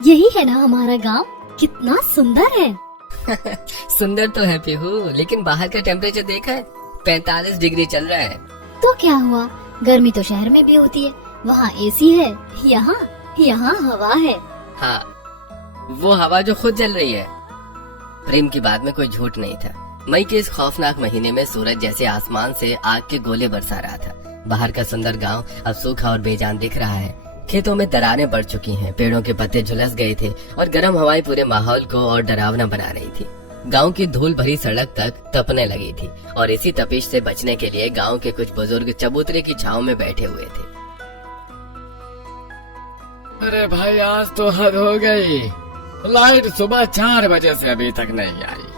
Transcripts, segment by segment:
यही है ना हमारा गांव, कितना सुंदर है। सुंदर तो है पीहू, लेकिन बाहर का टेम्परेचर देखा है, 45 डिग्री चल रहा है। तो क्या हुआ, गर्मी तो शहर में भी होती है, वहाँ एसी है, यहाँ हवा है। हाँ, वो हवा जो खुद जल रही है। प्रेम की बात में कोई झूठ नहीं था। मई के इस खौफनाक महीने में सूरज जैसे आसमान से आग के गोले बरसा रहा था। बाहर का सुंदर गांव अब सूखा और बेजान दिख रहा है। खेतों में दरारें पड़ चुकी हैं, पेड़ों के पत्ते झुलस गए थे और गर्म हवाएं पूरे माहौल को और डरावना बना रही थी। गांव की धूल भरी सड़क तक तपने लगी थी और इसी तपिश से बचने के लिए गांव के कुछ बुजुर्ग चबूतरे की छांव में बैठे हुए थे। अरे भाई, आज तो हद हो गई। लाइट सुबह 4 बजे से अभी तक नहीं आई।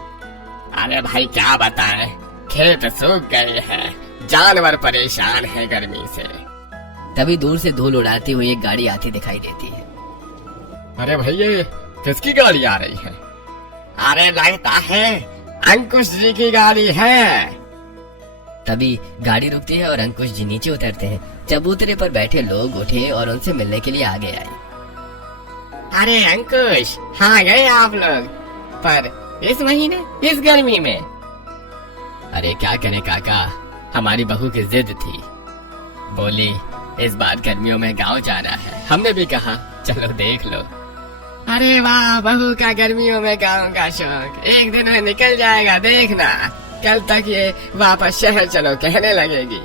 अरे भाई क्या बताएं, खेत सूख गए हैं, जानवर परेशान हैं गर्मी से। तभी दूर से धूल उड़ाती हुई एक गाड़ी आती दिखाई देती है। अरे भाई, ये किसकी गाड़ी आ रही है? अरे लगता है अंकुश जी की गाड़ी है। तभी गाड़ी रुकती है और अंकुश जी नीचे उतरते हैं। चबूतरे पर बैठे लोग उठे और उनसे मिलने के लिए आगे आए। अरे अंकुश, हाँ गए आप लोग, पर इस महीने इस गर्मी में? अरे क्या करें काका, हमारी बहू की जिद थी, बोली इस बार गर्मियों में गांव जाना है। हमने भी कहा चलो देख लो। अरे वाह, बहू का गर्मियों में गांव का शौक एक दिन में निकल जाएगा, देखना। कल तक ये वापस शहर चलो कहने लगेगी।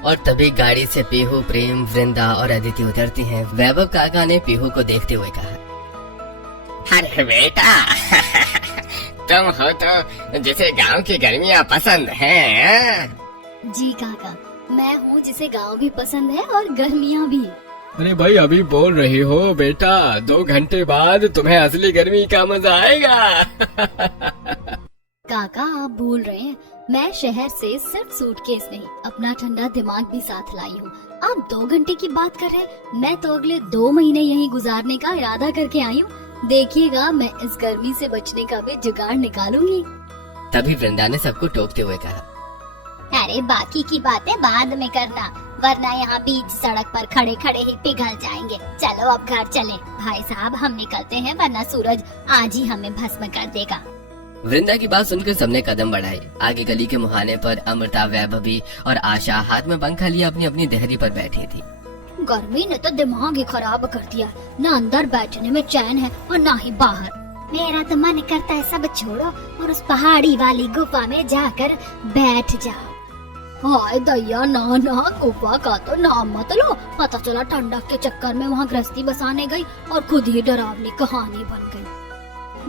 और तभी गाड़ी से पीहू, प्रेम, वृंदा और अदिति उतरती हैं। वैभव काका ने पीहू को देखते हुए कहा, अरे बेटा, तुम हो तो जिसे गांव की गर्मियाँ पसंद हैं। जी काका, मैं हूँ जिसे गांव भी पसंद है और गर्मियाँ भी। अरे भाई, अभी बोल रही हो बेटा, 2 घंटे बाद तुम्हें असली गर्मी का मजा आएगा। काका आप भूल रहे हैं, मैं शहर से सिर्फ सूटकेस नहीं, अपना ठंडा दिमाग भी साथ लाई हूँ। आप 2 घंटे की बात कर रहे हैं, मैं तो अगले 2 महीने यहीं गुजारने का इरादा करके आई हूँ। देखिएगा, मैं इस गर्मी से बचने का भी जुगाड़ निकालूंगी। तभी वृंदा ने सबको टोकते हुए कहा, अरे बाकी की बातें बाद में करना, वरना यहाँ बीच सड़क पर खड़े खड़े ही पिघल जाएंगे। चलो अब घर चलें। भाई साहब हम निकलते हैं, वरना सूरज आज ही हमें भस्म कर देगा। वृंदा की बात सुनकर सबने कदम बढ़ाए। आगे गली के मुहाने पर अमृता, वैभवी और आशा हाथ में पंखा लिए अपनी अपनी देहरी पर बैठी थी। गर्मी ने तो दिमाग ही खराब कर दिया, न अंदर बैठने में चैन है और न ही बाहर। मेरा तो मन करता है सब छोड़ो और उस पहाड़ी वाली गुफा में जाकर बैठ जाओ। हाय दैया, ना गुफा का तो नाम मत लो। पता चला ठंडक के चक्कर में वहाँ गृहस्थी बसाने गई और खुद ही डरावनी कहानी बन गई।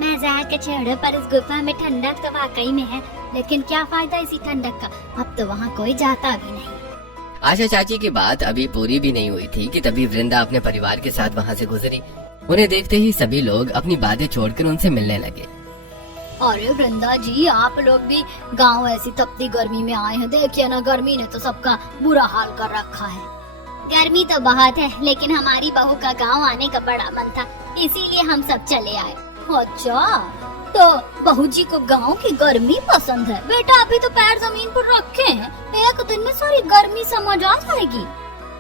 मजाक छोड़ो, पर इस गुफा में ठंडक तो वाकई में है, लेकिन क्या फायदा इसी ठंडक का, अब तो वहाँ कोई जाता भी नहीं। आशा चाची की बात अभी पूरी भी नहीं हुई थी कि तभी वृंदा अपने परिवार के साथ वहाँ से गुजरी। उन्हें देखते ही सभी लोग अपनी बातें छोड़कर उनसे मिलने लगे। अरे वृंदा जी, आप लोग भी गांव ऐसी तपती गर्मी में आए हैं। देखिए ना, गर्मी ने तो सबका बुरा हाल कर रखा है। गर्मी तो बहुत है, लेकिन हमारी बहू का गांव आने का बड़ा मन था, इसीलिए हम सब चले आए। अच्छा, तो बहू जी को गांव की गर्मी पसंद है। बेटा अभी तो पैर जमीन पर रखे हैं, एक दिन में सारी गर्मी समझ आ जाएगी।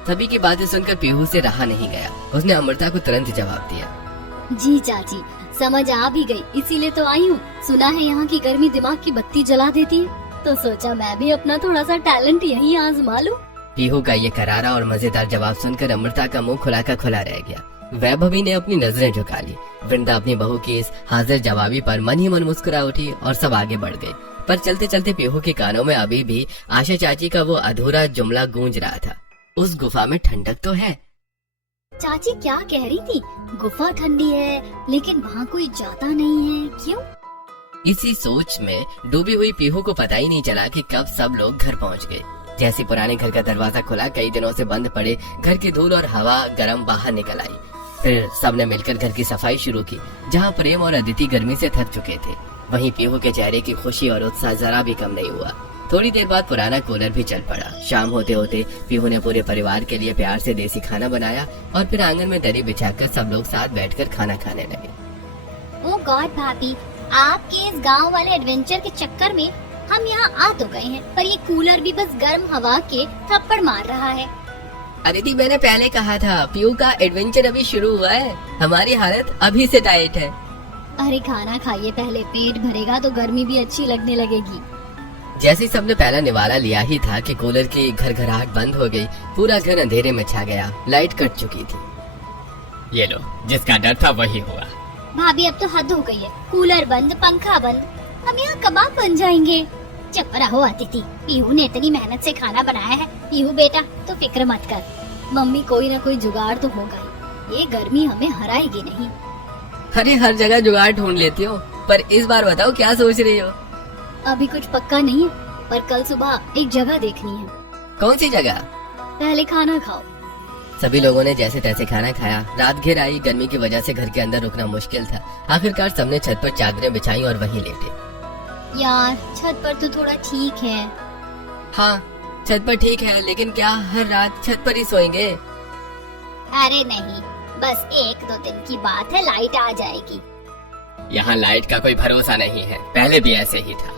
सभी की बातें सुनकर पीहू से रहा नहीं गया। उसने अमृता को तुरंत जवाब दिया, जी चाची, समझ आ भी गई, इसीलिए तो आई हूँ। सुना है यहाँ की गर्मी दिमाग की बत्ती जला देती है, तो सोचा मैं भी अपना थोड़ा सा टैलेंट यहीं आजमा लूं। पीहू का ये करारा और मजेदार जवाब सुनकर अमृता का मुंह खुला का खुला रह गया। वैभवी ने अपनी नजरें झुका ली। वृंदा अपनी बहू की इस हाजिर जवाबी पर मन ही मन मुस्कुरा उठी और सब आगे बढ़ गए। पर चलते चलते पीहू के कानों में अभी भी आशा चाची का वो अधूरा जुमला गूंज रहा था, उस गुफा में ठंडक तो है। चाची क्या कह रही थी? गुफा ठंडी है, लेकिन वहाँ कोई जाता नहीं है, क्यों? इसी सोच में डूबी हुई पीहू को पता ही नहीं चला कि कब सब लोग घर पहुँच गए। जैसे पुराने घर का दरवाजा खुला, कई दिनों से बंद पड़े घर की धूल और हवा गर्म बाहर निकल आई। फिर सबने मिलकर घर की सफाई शुरू की। जहाँ प्रेम और अदिति गर्मी से थक चुके थे, वहीं पीहू के चेहरे की खुशी और उत्साह जरा भी कम नहीं हुआ। थोड़ी देर बाद पुराना कूलर भी चल पड़ा। शाम होते होते पीहू ने पूरे परिवार के लिए प्यार से देसी खाना बनाया और फिर आंगन में दरी बिछाकर सब लोग साथ बैठकर खाना खाने लगे। ओह गॉड भाभी, आपके इस गांव वाले एडवेंचर के चक्कर में हम यहाँ आ तो गए हैं, पर ये कूलर भी बस गर्म हवा के थप्पड़ मार रहा है। अरे दी, मैंने पहले कहा था पीहू का एडवेंचर अभी शुरू हुआ है, हमारी हालत अभी से टाइट है। अरे खाना खाइए पहले, पेट भरेगा तो गर्मी भी अच्छी लगने लगेगी। जैसे ही सबने पहला निवाला लिया ही था कि कूलर की घरघराहट बंद हो गई। पूरा घर अंधेरे में छा गया, लाइट कट चुकी थी। ये लो, जिसका डर था वही हुआ। भाभी अब तो हद हो गई है, कूलर बंद, पंखा बंद, हम यहाँ कबाब बन जाएंगे। चुप रहो अतिथि, पीहू ने इतनी मेहनत से खाना बनाया है। पीहू बेटा तो फिक्र मत कर, मम्मी कोई ना कोई जुगाड़ तो होगा ही, ये गर्मी हमें हराएगी नहीं। अरे हर जगह जुगाड़ ढूंढ लेती हो, पर इस बार बताओ क्या सोच रही हो? अभी कुछ पक्का नहीं है, पर कल सुबह एक जगह देखनी है। कौन सी जगह? पहले खाना खाओ। सभी लोगों ने जैसे तैसे खाना खाया। रात घिर आई, गर्मी की वजह से घर के अंदर रुकना मुश्किल था। आखिरकार सबने छत पर चादरें बिछाई और वहीं लेटे। यार छत पर तो थोड़ा ठीक है। हाँ छत पर ठीक है, लेकिन क्या हर रात छत पर ही सोएंगे? अरे नहीं, बस 1-2 दिन की बात है, लाइट आ जाएगी। यहाँ लाइट का कोई भरोसा नहीं है, पहले भी ऐसे ही था।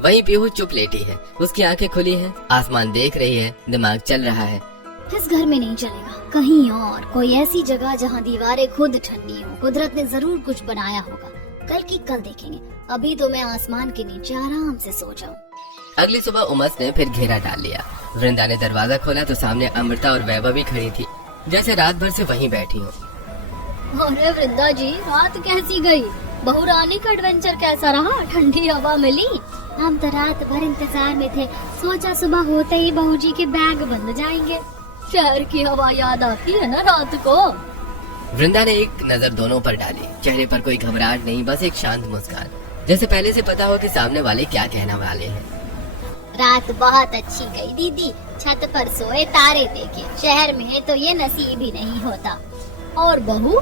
वहीं पीहू चुप लेटी है, उसकी आंखें खुली हैं, आसमान देख रही है, दिमाग चल रहा है। इस घर में नहीं चलेगा, कहीं और कोई ऐसी जगह जहाँ दीवारें खुद ठंडी हो। कुदरत ने जरूर कुछ बनाया होगा, कल की कल देखेंगे। अभी तो मैं आसमान के नीचे आराम से सो जाऊं। अगली सुबह उमस ने फिर घेरा डाल लिया। वृंदा ने दरवाजा खोला तो सामने अमृता और वैभव भी खड़ी थी, जैसे रात भर से वहीं बैठी हो। अरे वृंदा जी, रात कैसी गई? बहू रानी का एडवेंचर कैसा रहा? ठंडी हवा मिली? हम तो रात भर इंतजार में थे, सोचा सुबह होते ही बहू जी के बैग बंद जाएंगे। शहर की हवा याद आती है ना रात को। वृंदा ने एक नजर दोनों पर डाली, चेहरे पर कोई घबराहट नहीं, बस एक शांत मुस्कान, जैसे पहले से पता हो कि सामने वाले क्या कहने वाले हैं। रात बहुत अच्छी गई दीदी, छत पर सोए तारे देखे, शहर में तो ये नसीब ही नहीं होता। और बहू,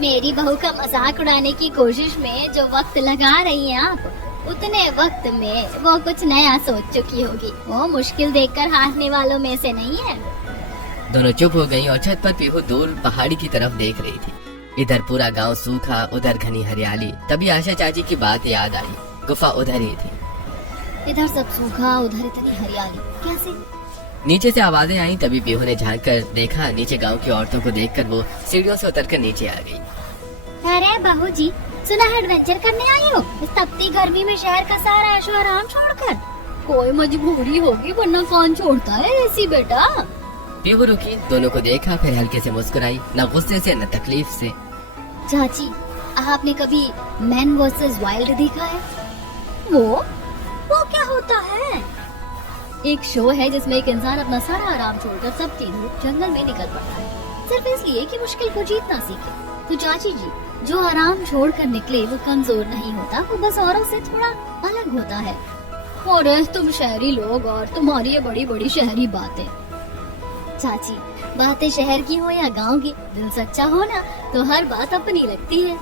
मेरी बहू का मजाक उड़ाने की कोशिश में जो वक्त लगा रही हैं आप, उतने वक्त में वो कुछ नया सोच चुकी होगी। वो मुश्किल देखकर हारने वालों में से नहीं है। दोनों चुप हो गईं और छत पर पीहू दूर पहाड़ी की तरफ देख रही थी। इधर पूरा गांव सूखा, उधर घनी हरियाली। तभी आशा चाची की बात याद आई, गुफा उधर ही थी। इधर सब सूखा, उधर इतनी हरियाली, कैसे? नीचे से आवाजें आई, तभी पीहू ने झांक कर देखा। नीचे गांव की औरतों को देखकर वो सीढ़ियों से उतरकर नीचे आ गई। अरे बहू जी, सुना है एडवेंचर करने आई हो इस तपती गर्मी में, शहर का सारा ऐशो आराम छोड़कर? कोई मजबूरी होगी, वरना कौन छोड़ता है ऐसी बेटा। पीहू रुकी, दोनों को देखा, फिर हल्के से मुस्कुराई, न गुस्से से न तकलीफ से। चाची, आपने कभी मैन वर्सेस वाइल्ड देखा है? वो क्या होता है? एक शो है जिसमें एक इंसान अपना सारा आराम छोड़कर सबके धूप जंगल में निकल पड़ता है, सिर्फ इसलिए कि मुश्किल को जीतना सीखे। तो चाची जी, जो आराम छोड़कर निकले वो कमजोर नहीं होता, वो बस औरों से थोड़ा अलग होता है। और तुम शहरी लोग और तुम्हारी ये बड़ी बड़ी शहरी बातें। चाची, बातें शहर की हो या गांव की, दिल सच्चा हो ना तो हर बात अपनी लगती है।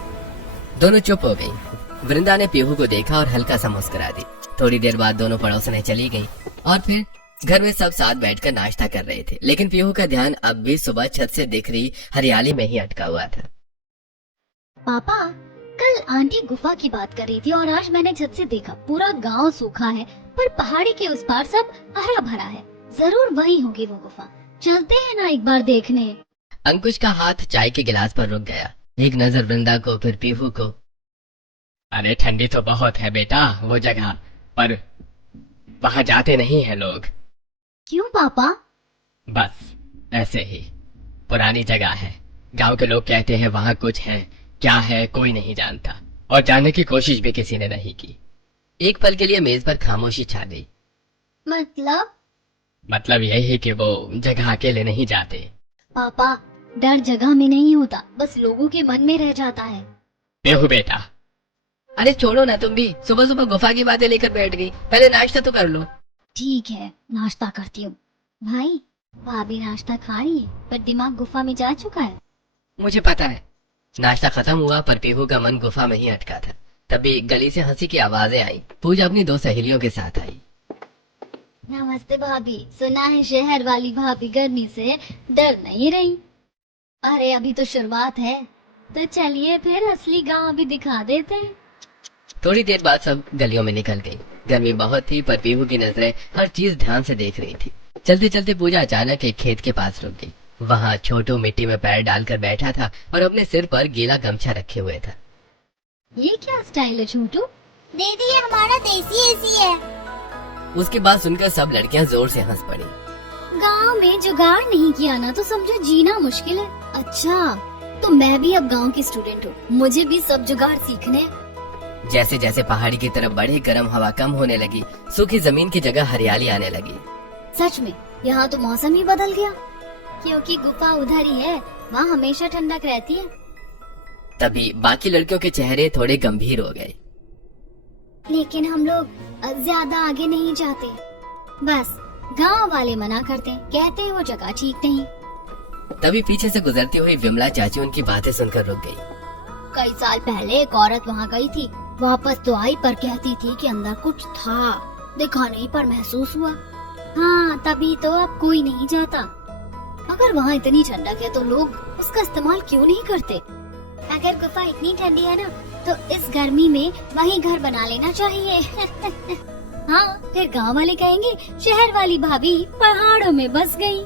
दोनों चुप हो गईं। वृंदा ने पीहू को देखा और हल्का सा मुस्कुरा दी। थोड़ी देर बाद दोनों पड़ोसनें चली गईं और फिर घर में सब साथ बैठकर नाश्ता कर रहे थे, लेकिन पीहू का ध्यान अब भी सुबह छत से दिख रही हरियाली में ही अटका हुआ था। पापा, कल आंटी गुफा की बात कर रही थी और आज मैंने छत से देखा, पूरा गांव सूखा है पर पहाड़ी के उस पार सब हरा भरा है। जरूर वही होगी वो गुफा, चलते हैं ना एक बार देखने। अंकुश का हाथ चाय के गिलास पर रुक गया, एक नजर वृंदा को, फिर पीहू को। अरे ठंडी तो बहुत है बेटा वो जगह, पर वहाँ जाते नहीं है लोग। क्यों पापा? बस ऐसे ही, पुरानी जगह है, गांव के लोग कहते हैं वहाँ कुछ है, क्या है कोई नहीं जानता, और जानने की कोशिश भी किसी ने नहीं की। एक पल के लिए मेज पर खामोशी छा गई। मतलब यही है कि वो जगह अकेले नहीं जाते। पापा, डर जगह में नहीं होता, बस लोगों के मन में रह जाता है। बेहू बेटा। अरे छोड़ो ना, तुम भी सुबह सुबह गुफा की बातें लेकर बैठ गई, पहले नाश्ता तो कर लो। ठीक है, नाश्ता करती हूँ। भाई, भाभी नाश्ता खा रही है पर दिमाग गुफा में जा चुका है। मुझे पता है। नाश्ता खत्म हुआ पर पीहू का मन गुफा में ही अटका था। तभी गली से हंसी की आवाजें आई। पूजा अपनी 2 सहेलियों के साथ आई। नमस्ते भाभी, सुना है शहर वाली भाभी गर्मी से डर नहीं रही। अरे अभी तो शुरुआत है, तो चलिए फिर असली गांव भी दिखा देते हैं। थोड़ी देर बाद सब गलियों में निकल गई। गर्मी बहुत थी पर पीहू की नजरें हर चीज ध्यान से देख रही थी। चलते चलते पूजा अचानक एक खेत के पास रुक गई। वहाँ छोटू मिट्टी में पैर डालकर बैठा था और अपने सिर पर गीला गमछा रखे हुए था। ये क्या स्टाइल है छोटू? दीदी ये हमारा देसी एसी है। उसकी बात सुनकर सब लड़कियां जोर से हंस पड़ी। गांव में जुगाड़ नहीं किया ना तो समझो जीना मुश्किल है। अच्छा, तो मैं भी अब गांव की स्टूडेंट हूँ, मुझे भी सब जुगाड़ सीखने हैं। जैसे जैसे पहाड़ी की तरफ बढ़े गर्म हवा कम होने लगी, सूखी जमीन की जगह हरियाली आने लगी। सच में यहाँ तो मौसम ही बदल गया, क्योंकि गुफा उधर ही है, वहाँ हमेशा ठंडक रहती है। तभी बाकी लड़कियों के चेहरे थोड़े गंभीर हो गए। लेकिन हम लोग ज्यादा आगे नहीं जाते, बस गांव वाले मना करते हैं, कहते हैं वो जगह ठीक नहीं। तभी पीछे से गुजरती हुई विमला चाची उनकी बातें सुनकर रुक गई। कई साल पहले एक औरत वहाँ गई थी, वापस तो आई पर कहती थी कि अंदर कुछ था, दिखा नहीं पर महसूस हुआ। हाँ, तभी तो अब कोई नहीं जाता। अगर वहाँ इतनी ठंडक है तो लोग उसका इस्तेमाल क्यों नहीं करते? अगर गुफा इतनी ठंडी है ना तो इस गर्मी में वहीं घर बना लेना चाहिए। हाँ, फिर गांव वाले कहेंगे शहर वाली भाभी पहाड़ों में बस गई।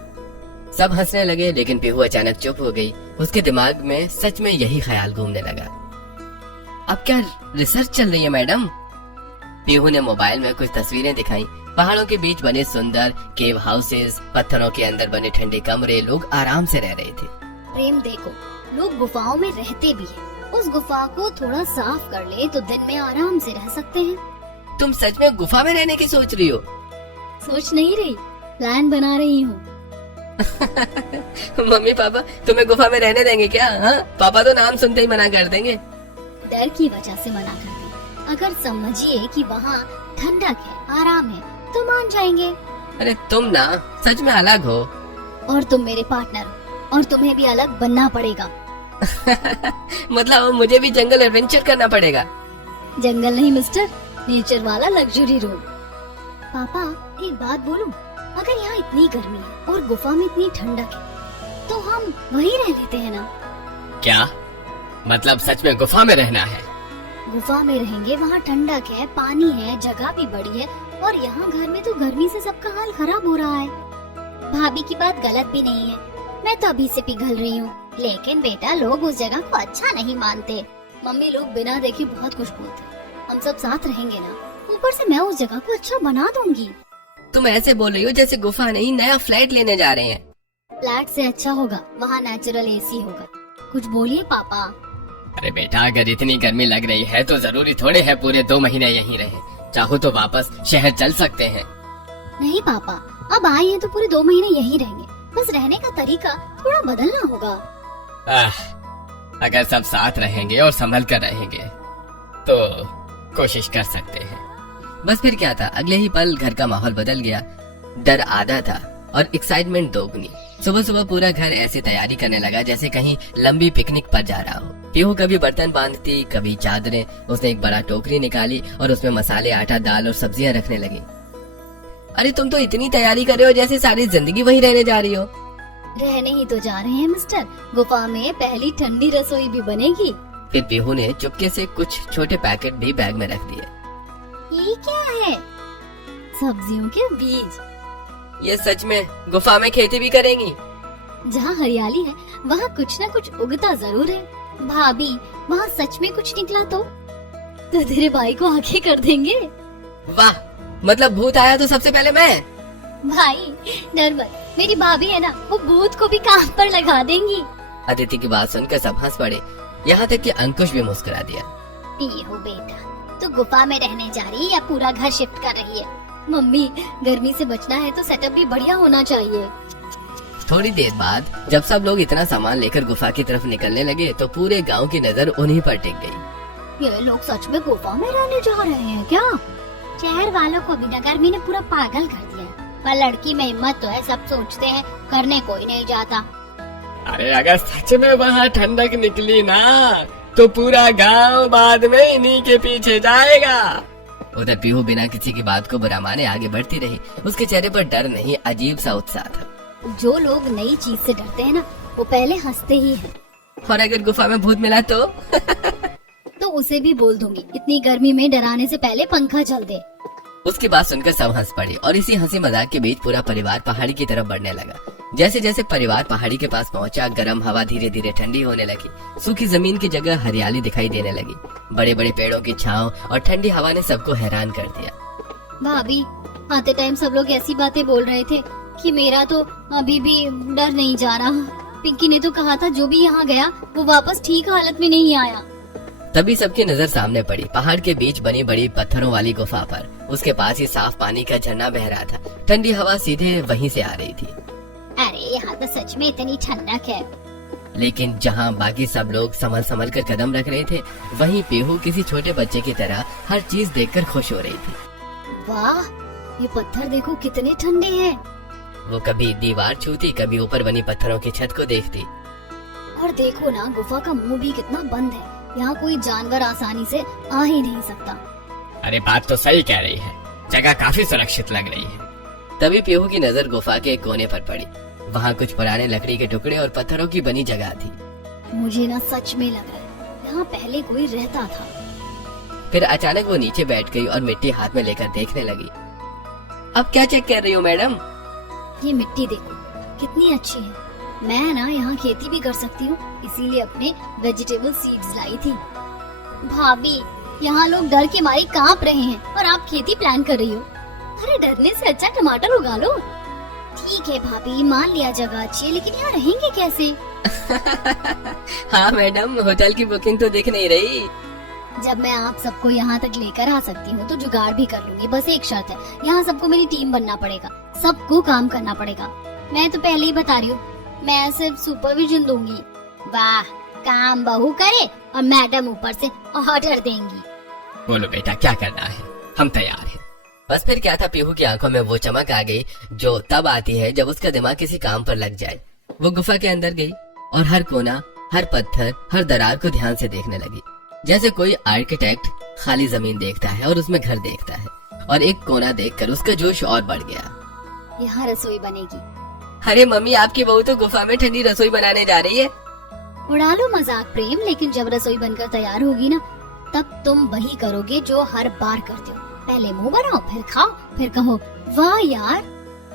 सब हंसने लगे, लेकिन पीहू अचानक चुप हो गई। उसके दिमाग में सच में यही ख्याल घूमने लगा। अब क्या रिसर्च चल रही है मैडम? पीहू ने मोबाइल में कुछ तस्वीरें दिखाई। पहाड़ों के बीच बने सुंदर केव हाउसेस, पत्थरों के अंदर बने ठंडे कमरे, लोग आराम से रह रहे थे। प्रेम देखो, लोग गुफाओं में रहते भी हैं। उस गुफा को थोड़ा साफ कर ले तो दिन में आराम से रह सकते हैं। तुम सच में गुफा में रहने की सोच रही हो? सोच नहीं रही, प्लान बना रही हूँ। मम्मी पापा तुम्हें गुफा में रहने देंगे क्या? हाँ? पापा तो नाम सुनते ही मना कर देंगे। डर की वजह से मना करते हैं। अगर समझिए कि वहाँ ठंडक है, आराम है, तो मान जाएंगे। अरे तुम ना सच में अलग हो। और तुम मेरे पार्टनर हो, और तुम्हें भी अलग बनना पड़ेगा। मतलब मुझे भी जंगल एडवेंचर करना पड़ेगा? जंगल नहीं मिस्टर, नेचर वाला लग्जरी रूम। पापा एक बात बोलूं, अगर यहाँ इतनी गर्मी है और गुफा में इतनी ठंडक है तो हम वहीं रह लेते हैं ना? क्या मतलब सच में गुफा में रहना है? गुफा में रहेंगे, वहाँ ठंडक है, पानी है, जगह भी बड़ी है, और यहाँ घर में तो गर्मी से सबका हाल खराब हो रहा है। भाभी की बात गलत भी नहीं है, मैं तो अभी से पिघल रही हूँ। लेकिन बेटा, लोग उस जगह को अच्छा नहीं मानते। मम्मी लोग बिना देखे बहुत कुछ बोलते। हम सब साथ रहेंगे ना, ऊपर से मैं उस जगह को अच्छा बना दूंगी। तुम ऐसे बोल रही हो जैसे गुफा नहीं नया फ्लैट लेने जा रहे हैं। फ्लैट से अच्छा होगा, वहाँ नेचुरल एसी होगा। कुछ बोलिए पापा। अरे बेटा, अगर इतनी गर्मी लग रही है तो जरूरी थोड़े है पूरे 2 महीने यहीं रहे। चाहो तो वापस शहर चल सकते हैं। नहीं पापा, अब आए हैं तो पूरे 2 महीने यहीं रहेंगे, बस रहने का तरीका थोड़ा बदलना होगा। अगर सब साथ रहेंगे और संभल कर रहेंगे तो कोशिश कर सकते हैं। बस फिर क्या था, अगले ही पल घर का माहौल बदल गया। डर आधा था और एक्साइटमेंट दोगुनी। सुबह सुबह पूरा घर ऐसी तैयारी करने लगा जैसे कहीं लंबी पिकनिक पर जा रहा हो। पीहू कभी बर्तन बांधती, कभी चादरें। उसने एक बड़ा टोकरी निकाली और उसमें मसाले, आटा, दाल और सब्जियां रखने लगी। अरे तुम तो इतनी तैयारी कर रहे हो जैसे सारी जिंदगी वहीं रहने जा रही हो। रहने ही तो जा रहे हैं मिस्टर, गुफा में पहली ठंडी रसोई भी बनेगी। फिर पीहू ने चुपके से कुछ छोटे पैकेट भी बैग में रख दिए। ये क्या है? सब्जियों के बीज। ये सच में गुफा में खेती भी करेंगी? जहाँ हरियाली है वहाँ कुछ न कुछ उगता जरूर है। भाभी, वहाँ सच में कुछ निकला तो तेरे भाई को आगे कर देंगे। वाह, मतलब भूत आया तो सबसे पहले मैं? भाई डर मत, मेरी भाभी है ना, वो भूत को भी काम पर लगा देंगी। अदिति की बात सुनकर सब हंस पड़े, यहाँ तक कि अंकुश भी मुस्कुरा दिया। पीहू बेटा, तो गुफा में रहने जा रही है या पूरा घर शिफ्ट कर रही है? मम्मी, गर्मी से बचना है तो सेटअप भी बढ़िया होना चाहिए। थोड़ी देर बाद जब सब लोग इतना सामान लेकर गुफा की तरफ निकलने लगे तो पूरे गांव की नजर उन्हीं पर टिक गई। ये लोग सच में गुफा में रहने जा रहे हैं क्या? शहर वालों को भी गर्मी ने पूरा पागल कर दिया, पर लड़की में हिम्मत तो है, सब सोचते हैं, करने कोई नहीं जाता। अरे अगर सच में वहाँ ठंडक निकली ना तो पूरा गांव बाद में इन्हीं के पीछे जाएगा। उधर पीहू बिना किसी की बात को बुरा माने आगे बढ़ती रही। उसके चेहरे पर डर नहीं, अजीब सा उत्साह था। जो लोग नई चीज से डरते हैं ना, वो पहले हंसते ही हैं। और अगर गुफा में भूत मिला तो? तो उसे भी बोल दूंगी, इतनी गर्मी में डराने से पहले पंखा चल दे। उसकी बात सुनकर सब हंस पड़े और इसी हंसी मजाक के बीच पूरा परिवार पहाड़ी की तरफ बढ़ने लगा। जैसे जैसे परिवार पहाड़ी के पास पहुंचा, गर्म हवा धीरे धीरे ठंडी होने लगी। सूखी जमीन की जगह हरियाली दिखाई देने लगी। बड़े बड़े पेड़ों की छांव और ठंडी हवा ने सबको हैरान कर दिया। भाभी, आते टाइम सब लोग ऐसी बातें बोल रहे थे कि मेरा तो अभी भी डर नहीं जा रहा। पिंकी ने तो कहा था जो भी यहाँ गया वो वापस ठीक हालत में नहीं आया। तभी सबकी नजर सामने पड़ी, पहाड़ के बीच बनी बड़ी पत्थरों वाली गुफा पर। उसके पास ही साफ पानी का झरना बह रहा था। ठंडी हवा सीधे वहीं से आ रही थी। अरे यहाँ तो सच में इतनी ठंडक है। लेकिन जहाँ बाकी सब लोग संभल संभल कर कदम रख रहे थे, वहीं पीहू किसी छोटे बच्चे की तरह हर चीज देखकर खुश हो रही थी। वाह, ये पत्थर देखो कितने ठंडे हैं। वो कभी दीवार छूती, कभी ऊपर बनी पत्थरों की छत को देखती। और देखो ना, गुफा का मुंह भी कितना बंद है। यहाँ कोई जानवर आसानी से आ ही नहीं सकता। अरे बात तो सही कह रही है, जगह काफी सुरक्षित लग रही है। तभी पीहू की नजर गुफा के एक कोने पर पड़ी। वहाँ कुछ पुराने लकड़ी के टुकड़े और पत्थरों की बनी जगह थी। मुझे ना सच में लग रहा है यहाँ पहले कोई रहता था। फिर अचानक वो नीचे बैठ गई और मिट्टी हाथ में लेकर देखने लगी। अब क्या चेक कर रही हो मैडम? ये मिट्टी देखो कितनी अच्छी है। मैं ना यहाँ खेती भी कर सकती हूँ, इसीलिए अपने वेजिटेबल सीड्स लाई थी। भाभी, यहाँ लोग डर के मारे कांप रहे हैं और आप खेती प्लान कर रही हो। अरे डरने से अच्छा टमाटर उगा लो। ठीक है भाभी, मान लिया जगह अच्छी है, लेकिन यहाँ रहेंगे कैसे? हाँ मैडम, होटल की बुकिंग तो दिख नहीं रही। जब मैं आप सबको यहाँ तक लेकर आ सकती हूँ तो जुगाड़ भी कर लूंगी। बस एक शर्त है, यहाँ सबको मेरी टीम बनना पड़ेगा, सबको काम करना पड़ेगा। मैं तो पहले ही बता रही हूँ, मैं सिर्फ सुपरविजन दूंगी। वाह, काम बहू करे और मैडम ऊपर से ऑर्डर देंगी। बोलो बेटा, क्या करना है, हम तैयार हैं। बस फिर क्या था, पीहू की आंखों में वो चमक आ गई जो तब आती है जब उसका दिमाग किसी काम पर लग जाए। वो गुफा के अंदर गई और हर कोना, हर पत्थर, हर दरार को ध्यान से देखने लगी, जैसे कोई आर्किटेक्ट खाली जमीन देखता है और उसमें घर देखता है। और एक कोना देखकर उसका जोश और बढ़ गया। यहाँ रसोई बनेगी। अरे मम्मी, आपकी बहू तो गुफा में ठंडी रसोई बनाने जा रही है। उड़ा लो मजाक प्रेम, लेकिन जब रसोई बनकर तैयार होगी ना, तब तुम वही करोगे जो हर बार करते हो। पहले मुंह बनाओ, फिर खाओ, फिर कहो वाह यार।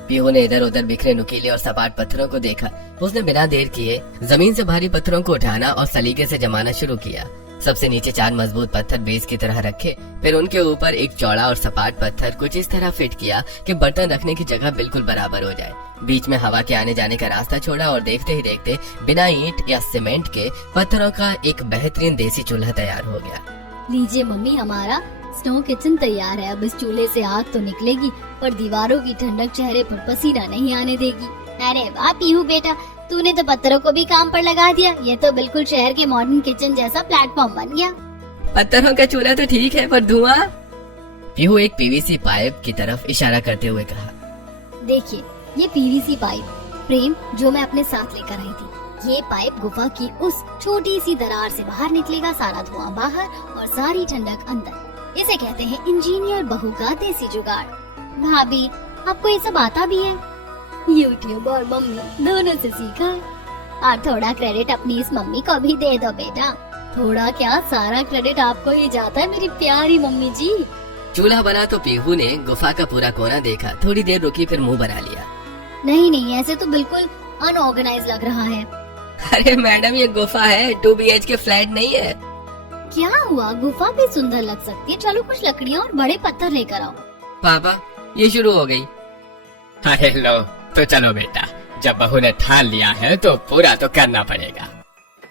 पीहू ने इधर उधर बिखरे नुकीले और सपाट पत्थरों को देखा। उसने बिना देर किए जमीन से भारी पत्थरों को उठाना और सलीके से जमाना शुरू किया। सबसे नीचे 4 मजबूत पत्थर बेस की तरह रखे, फिर उनके ऊपर एक चौड़ा और सपाट पत्थर कुछ इस तरह फिट किया कि बर्तन रखने की जगह बिल्कुल बराबर हो जाए। बीच में हवा के आने जाने का रास्ता छोड़ा और देखते ही देखते बिना ईंट या सीमेंट के पत्थरों का एक बेहतरीन देसी चूल्हा तैयार हो गया। लीजिए मम्मी, हमारा स्नो किचन तैयार है। अब इस चूल्हे से आग तो निकलेगी, पर दीवारों की ठंडक चेहरे पर पसीना नहीं आने देगी। अरे वाह पीहू बेटा, तूने तो पत्थरों को भी काम पर लगा दिया। ये तो बिल्कुल शहर के मॉडर्न किचन जैसा प्लेटफॉर्म बन गया। पत्थरों का चूल्हा तो ठीक है, पर धुआं? पीहू एक पीवीसी पाइप की तरफ इशारा करते हुए कहा। देखिए, ये पीवीसी पाइप प्रेम जो मैं अपने साथ लेकर आई थी। ये पाइप गुफा की उस छोटी सी दरार से बाहर निकलेगा, सारा धुआं बाहर और सारी ठंडक अंदर। इसे कहते हैं इंजीनियर बहू का देसी जुगाड़। भाभी, आपको ये सब आता भी है? यूट्यूब और मम्मी दोनों से सीखा है। और थोड़ा क्रेडिट अपनी इस मम्मी को भी दे दो बेटा। थोड़ा क्या, सारा क्रेडिट आपको ही जाता है मेरी प्यारी मम्मी जी। चूल्हा बना तो पीहू ने गुफा का पूरा कोना देखा, थोड़ी देर रुकी, फिर मुंह बना लिया। नहीं नहीं, ऐसे तो बिल्कुल अनऑर्गेनाइज लग रहा है। अरे मैडम, ये गुफा है, 2 BHK फ्लैट नहीं है। क्या हुआ, गुफा भी सुंदर लग सकती है। चलो कुछ लकड़ियाँ और बड़े पत्थर लेकर आओ। पापा, ये शुरू हो गई। अरे लो, तो चलो बेटा, जब बहू ने ठान लिया है तो पूरा तो करना पड़ेगा।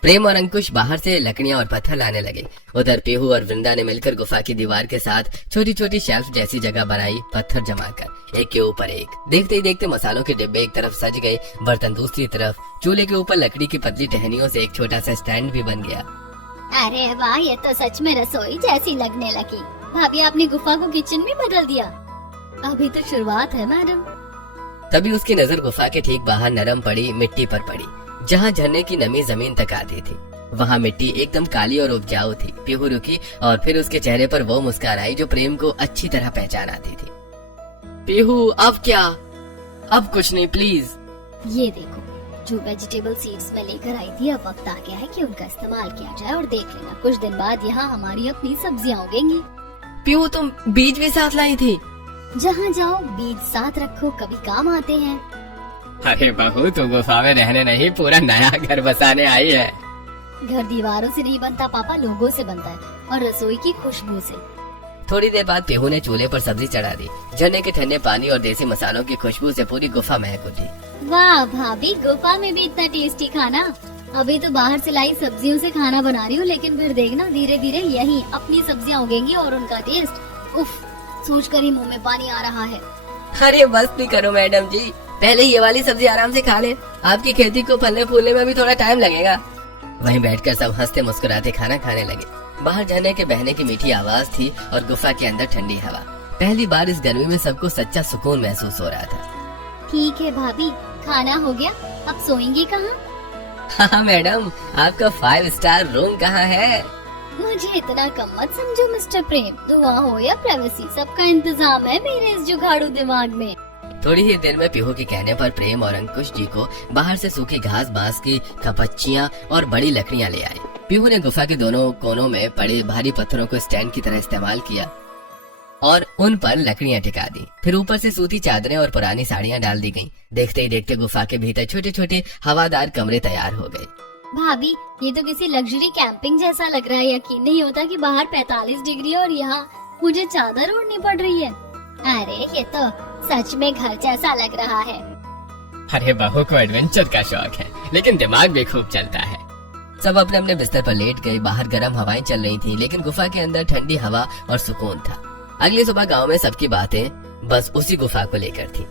प्रेम और अंकुश बाहर से लकड़ियां और पत्थर लाने लगे। उधर पीहू और वृंदा ने मिलकर गुफा की दीवार के साथ छोटी छोटी शेल्फ जैसी जगह बनाई, पत्थर जमाकर एक के ऊपर एक। देखते ही देखते मसालों के डिब्बे एक तरफ सज गए, बर्तन दूसरी तरफ। चूल्हे के ऊपर लकड़ी की पतली टहनियों से एक छोटा सा स्टैंड भी बन गया। अरे वाह, ये तो सच में रसोई जैसी लगने लगी। भाभी, आपने गुफा को किचन में बदल दिया। अभी तो शुरुआत है मैडम। तभी उसकी नजर गुफा के ठीक बाहर नरम पड़ी मिट्टी पर पड़ी, जहाँ झरने की नमी जमीन तक आती थी। वहाँ मिट्टी एकदम काली और उपजाऊ थी। पीहू रुकी और फिर उसके चेहरे पर वो मुस्कान आई जो प्रेम को अच्छी तरह पहचान आती थी। पीहू, अब क्या? अब कुछ नहीं, प्लीज। ये देखो, जो वेजिटेबल सीड्स मैं लेकर आई थी, अब वक्त आ गया है कि उनका इस्तेमाल किया जाए। और देख लेना, कुछ दिन बाद यहाँ हमारी अपनी सब्जियाँ उगेंगी। पीहू, तुम बीज भी साथ लाई थी? जहाँ जाओ बीज साथ रखो, कभी काम आते हैं। अरे बहू तू गुफा में रहने नहीं पूरा नया घर बसाने आई है। घर दीवारों से नहीं बनता पापा, लोगों से बनता है, और रसोई की खुशबू से। थोड़ी देर बाद पीहू ने चूल्हे पर सब्जी चढ़ा दी। झरने के ठंडे पानी और देसी मसालों की खुशबू से पूरी गुफा महक उठी। वाह भाभी, गुफा में भी इतना टेस्टी खाना। अभी तो बाहर से लाई सब्जियों से खाना बना रही हूँ, लेकिन फिर देखना धीरे धीरे यही अपनी सब्जियाँ उगेंगी और उनका टेस्ट, उफ, सोच कर ही मुँह में पानी आ रहा है। अरे बस भी करो मैडम जी, पहले ये वाली सब्जी आराम से खा ले। आपकी खेती को फलने फूलने में भी थोड़ा टाइम लगेगा। वहीं बैठकर सब हंसते मुस्कुराते खाना खाने लगे। बाहर झरने के बहने की मीठी आवाज थी और गुफा के अंदर ठंडी हवा। पहली बार इस गर्मी में सबको सच्चा सुकून महसूस हो रहा था। ठीक है भाभी, खाना हो गया, अब सोएंगी कहाँ? हाँ मैडम, आपका 5 स्टार रूम कहाँ है? मुझे इतना कम मत समझो मिस्टर प्रेम। दुआ हो या प्राइवेसी, सबका इंतजाम है मेरे इस जुगाड़ू दिमाग में। थोड़ी ही देर में पीहू के कहने पर प्रेम और अंकुश जी को बाहर से सूखी घास, बांस की खपच्चियां और बड़ी लकड़ियां ले आए। पीहू ने गुफा के दोनों कोनों में पड़े भारी पत्थरों को स्टैंड की तरह इस्तेमाल किया और उन पर लकड़ियां टिका दी। फिर ऊपर से सूती चादरें और पुरानी साड़ियां डाल दी गईं। देखते ही देखते गुफा के भीतर छोटे छोटे हवादार कमरे तैयार हो गए। भाभी, ये तो किसी लग्जरी कैंपिंग जैसा लग रहा है। यकीन नहीं होता कि बाहर 45 डिग्री और यहाँ मुझे चादर ओढ़नी पड़ रही है। अरे ये तो सच में घर जैसा लग रहा है। अरे बहू को एडवेंचर का शौक है, लेकिन दिमाग भी खूब चलता है। सब अपने अपने बिस्तर पर लेट गए। बाहर गर्म हवाएं चल रही थीं, लेकिन गुफा के अंदर ठंडी हवा और सुकून था। अगली सुबह गांव में सबकी बातें बस उसी गुफा को लेकर थी।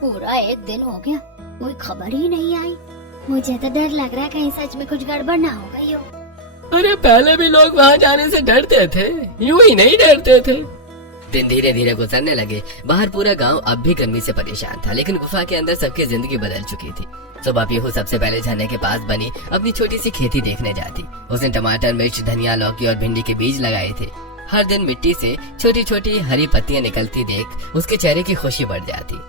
पूरा एक दिन हो गया, कोई खबर ही नहीं आई। मुझे तो डर लग रहा है कहीं सच में कुछ गड़बड़ ना हो गई हो। अरे पहले भी लोग वहाँ जाने से डरते थे, यूं ही नहीं डरते थे। दिन धीरे धीरे गुजरने लगे। बाहर पूरा गांव अब भी गर्मी से परेशान था, लेकिन गुफा के अंदर सबकी जिंदगी बदल चुकी थी। सुबह पीहू सबसे पहले झरने के पास बनी अपनी छोटी सी खेती देखने जाती। उसने टमाटर, मिर्च, धनिया, लौकी और भिंडी के बीज लगाए थे। हर दिन मिट्टी से छोटी छोटी हरी पत्तियां निकलती देख उसके चेहरे की खुशी बढ़ जाती।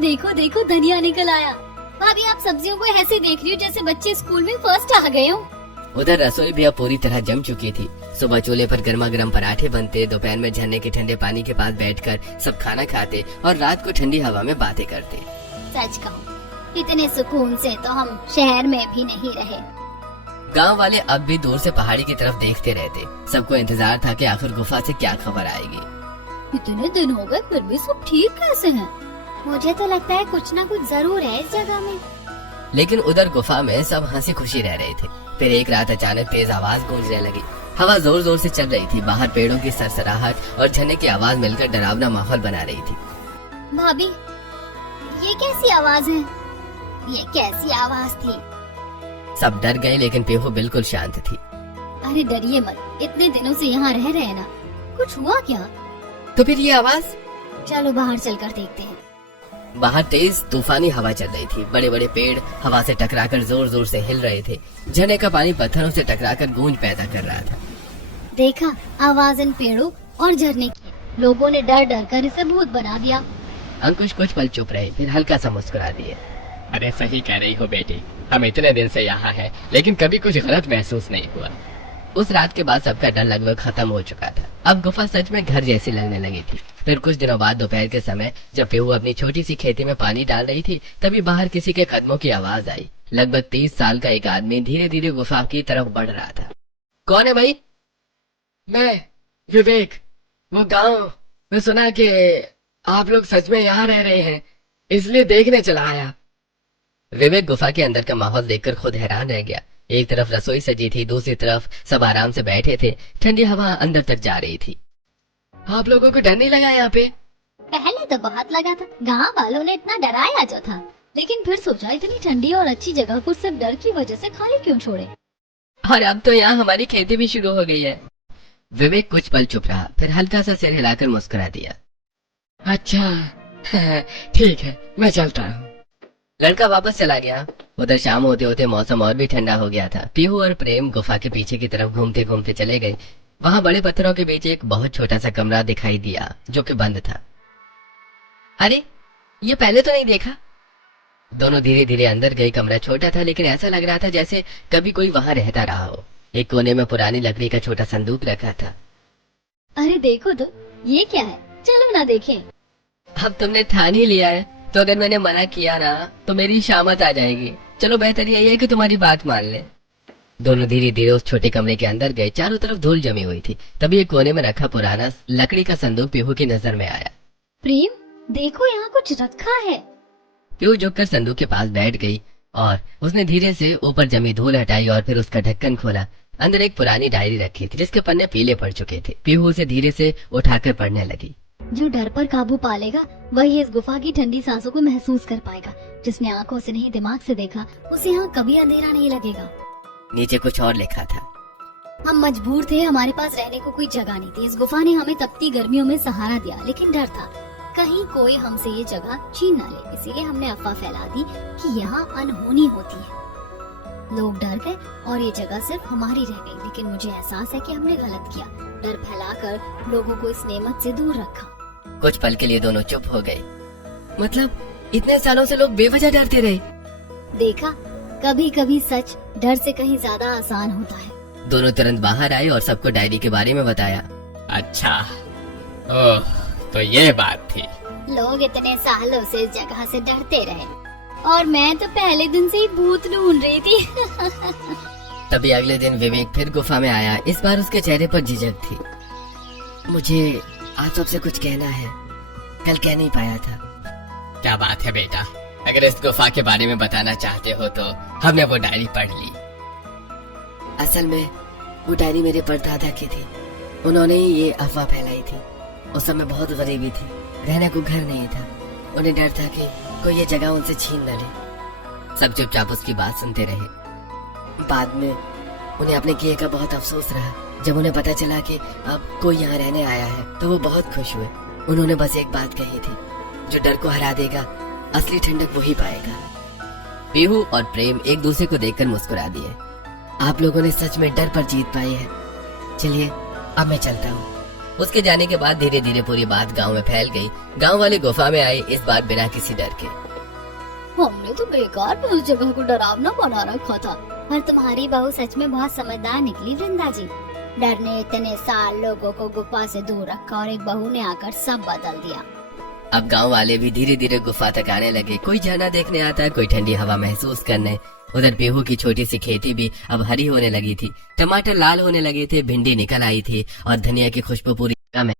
देखो देखो, धनिया निकल आया। भाभी, आप सब्जियों को ऐसे देख रही हो जैसे बच्चे स्कूल में फर्स्ट आ गए हो। उधर रसोई भी अब पूरी तरह जम चुकी थी। सुबह चूल्हे पर गर्मा गर्म पराठे बनते, दोपहर में झरने के ठंडे पानी के पास बैठकर सब खाना खाते और रात को ठंडी हवा में बातें करते। सच कहूँ, इतने सुकून से तो हम शहर में भी नहीं रहे। गांव वाले अब भी दूर से पहाड़ी की तरफ देखते रहते। सबको इंतजार था कि आखिर गुफा से क्या खबर आएगी। इतने दिन हो गए फिर भी सब ठीक कैसे हैं? मुझे तो लगता है कुछ ना कुछ जरूर है इस जगह में। लेकिन उधर गुफा में सब हंसी खुशी रह रहे थे। फिर एक रात अचानक तेज आवाज गूंजने लगी। हवा जोर जोर से चल रही थी। बाहर पेड़ों की सरसराहट और झरने की आवाज मिलकर डरावना माहौल बना रही थी। भाभी, ये कैसी आवाज है? ये कैसी आवाज थी? सब डर गए, लेकिन पीहू बिल्कुल शांत थी। अरे डरिए मत, इतने दिनों से यहाँ रह रहे हैं ना, कुछ हुआ क्या? तो फिर ये आवाज? चलो बाहर चलकर देखते हैं। बाहर तेज तूफानी हवा चल रही थी। बड़े बड़े पेड़ हवा से टकराकर जोर जोर से हिल रहे थे। झरने का पानी पत्थरों से टकराकर गूंज पैदा कर रहा था। देखा, आवाज इन पेड़ों और झरने की। लोगों ने डर डर कर इसे भूत बना दिया। अंकुश कुछ पल चुप रहे, फिर हल्का सा मुस्कुरा दिए। अरे सही कह रही हो बेटी, हम इतने दिन से यहाँ हैं, लेकिन कभी कुछ गलत महसूस नहीं हुआ। उस रात के बाद सबका डर लगभग खत्म हो चुका था। अब गुफा सच में घर जैसी लगने लगी थी। फिर कुछ दिनों बाद दोपहर के समय जब पीहू अपनी छोटी सी खेती में पानी डाल रही थी, तभी बाहर किसी के कदमों की आवाज आई। लगभग 30 साल का एक आदमी धीरे धीरे गुफा की तरफ बढ़ रहा था। कौन है भाई? मैं विवेक, वो गांव में सुना कि आप लोग सच में यहाँ रह रहे हैं, इसलिए देखने चला आया। विवेक गुफा के अंदर का माहौल देखकर खुद हैरान रह गया। एक तरफ रसोई सजी थी, दूसरी तरफ सब आराम से बैठे थे। ठंडी हवा अंदर तक जा रही थी। आप लोगों को डर नहीं लगा यहाँ पे? पहले तो बहुत लगा था, गांव वालों ने इतना डराया जो था, लेकिन फिर सोचा इतनी ठंडी और अच्छी जगह को सिर्फ डर की वजह से खाली क्यों छोड़े। और अब तो यहाँ हमारी खेती भी शुरू हो गई है। विवेक कुछ पल चुप रहा, फिर हल्का सा सिर हिलाकर मुस्कुरा दिया। अच्छा ठीक है, मैं चलता हूँ। लड़का वापस चला गया। उधर शाम होते होते मौसम और भी ठंडा हो गया था। पीहू और प्रेम गुफा के पीछे की तरफ घूमते घूमते चले गए। वहां बड़े पत्थरों के बीच एक बहुत छोटा सा कमरा दिखाई दिया, जो कि बंद था। अरे, ये पहले तो नहीं देखा। दोनों धीरे धीरे अंदर गए। कमरा छोटा था, लेकिन ऐसा लग रहा था जैसे कभी कोई वहां रहता रहा हो। एक कोने में पुरानी लकड़ी का छोटा संदूक रखा था। अरे देखो तो, ये क्या है? चलो ना देखें। अब तुमने ठान ही लिया है, तो अगर मैंने मना किया ना तो मेरी शामत आ जाएगी। चलो बेहतर यही है कि तुम्हारी बात मान ले। दोनों धीरे धीरे उस छोटे कमरे के अंदर गए। चारों तरफ धूल जमी हुई थी। तभी एक कोने में रखा पुराना लकड़ी का संदूक पीहू की नजर में आया। प्रेम देखो यहाँ कुछ रखा है। पीहू झुककर संदूक के पास बैठ गई और उसने धीरे से ऊपर जमी धूल हटाई और फिर उसका ढक्कन खोला। अंदर एक पुरानी डायरी रखी थी जिसके पन्ने पीले पड़ चुके थे। पीहू उसे धीरे से उठाकर पढ़ने लगी। जो डर पर काबू पा लेगा वही इस गुफा की ठंडी सांसों को महसूस कर पाएगा। जिसने आंखों से नहीं दिमाग से देखा उसे यहाँ कभी अंधेरा नहीं लगेगा। नीचे कुछ और लिखा था। हम मजबूर थे, हमारे पास रहने को कोई जगह नहीं थी। इस गुफा ने हमें तपती गर्मियों में सहारा दिया, लेकिन डर था कहीं कोई हमसे ये जगह छीन न ले। इसीलिए हमने अफवाह फैला दी कि यहाँ अनहोनी होती है। लोग डर गए और ये जगह सिर्फ हमारी रह गई। लेकिन मुझे एहसास है कि हमने गलत किया। डर फैलाकर लोगों को इस नेमत से दूर रखा। कुछ पल के लिए दोनों चुप हो गए। मतलब इतने सालों से लोग बेवजह डरते रहे। देखा, कभी कभी सच डर से कहीं ज्यादा आसान होता है। दोनों तुरंत बाहर आए और सबको डायरी के बारे में बताया। अच्छा, ओह, तो ये बात थी। लोग इतने सालों से इस जगह से डरते रहे और मैं तो पहले दिन से ही भूत ढूंढ रही थी। तभी अगले दिन विवेक फिर गुफा में आया। इस बार उसके चेहरे पर झिझक थी। मुझे आप सबसे कुछ कहना है, कल कह नहीं पाया था। क्या बात है बेटा, अगर इस गुफा के बारे में बताना चाहते हो तो हमने वो डायरी पढ़ ली। असल में वो डायरी मेरे परदादा की थी। उन्होंने ही ये अफवाह फैलाई थी। उस समय बहुत गरीबी थी, रहने को घर नहीं था। उन्हें डर था कि कोई ये जगह उनसे छीन न ले। सब चुपचाप उसकी बात सुनते रहे। बाद में उन्हें अपने किए का बहुत अफसोस रहा। जब उन्हें पता चला कि अब कोई यहाँ रहने आया है तो वो बहुत खुश हुए। उन्होंने बस एक बात कही थी, जो डर को हरा देगा असली ठंडक वही पाएगा। पीहू और प्रेम एक दूसरे को देखकर मुस्कुरा दिए। आप लोगों ने सच में डर पर जीत पाई है। चलिए अब मैं चलता हूँ। उसके जाने के बाद धीरे धीरे पूरी बात गांव में फैल गई। गांव वाले गुफा में आए, इस बार बिना किसी डर के। हमने तो बेकार में उस जगह को डरावना बना रखा था। पर तुम्हारी बहू सच में बहुत समझदार निकली वृंदा जी। डर ने इतने साल लोगों को गुफा से दूर रखा और एक बहू ने आकर सब बदल दिया। अब गांव वाले भी धीरे धीरे गुफा तक आने लगे। कोई झरना देखने आता, कोई ठंडी हवा महसूस करने। उधर पीहू की छोटी सी खेती भी अब हरी होने लगी थी। टमाटर लाल होने लगे थे, भिंडी निकल आई थी और धनिया की खुशबू पूरी जगह में।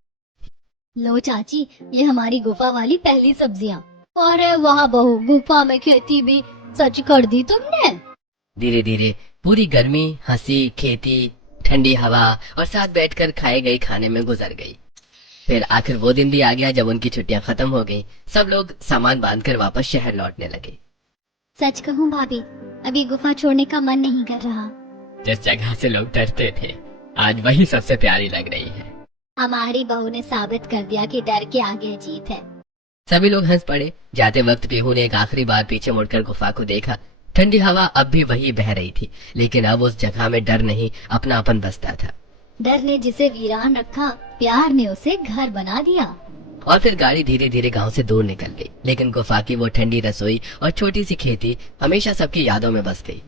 लो चाची, ये हमारी गुफा वाली पहली सब्जियाँ। अरे वाह बहू, गुफा में खेती भी सच कर दी तुमने। धीरे धीरे पूरी गर्मी, हंसी, खेती, ठंडी हवा और साथ बैठकर खाए गए खाने में गुजर गई। फिर आखिर वो दिन भी आ गया जब उनकी छुट्टियां खत्म हो गई। सब लोग सामान बांधकर वापस शहर लौटने लगे। सच कहूँ भाभी, अभी गुफा छोड़ने का मन नहीं कर रहा। जिस जगह से लोग डरते थे आज वही सबसे प्यारी लग रही है। हमारी बहू ने साबित कर दिया कि डर के आगे जीत है। सभी लोग हंस पड़े। जाते वक्त पीहू ने एक आखिरी बार पीछे मुड़कर गुफा को देखा। ठंडी हवा अब भी वही बह रही थी, लेकिन अब उस जगह में डर नहीं, अपनापन बसता था। डर ने जिसे वीरान रखा, प्यार ने उसे घर बना दिया। और फिर गाड़ी धीरे धीरे गांव से दूर निकल गई, लेकिन गुफा की वो ठंडी रसोई और छोटी सी खेती हमेशा सबकी यादों में बस गई।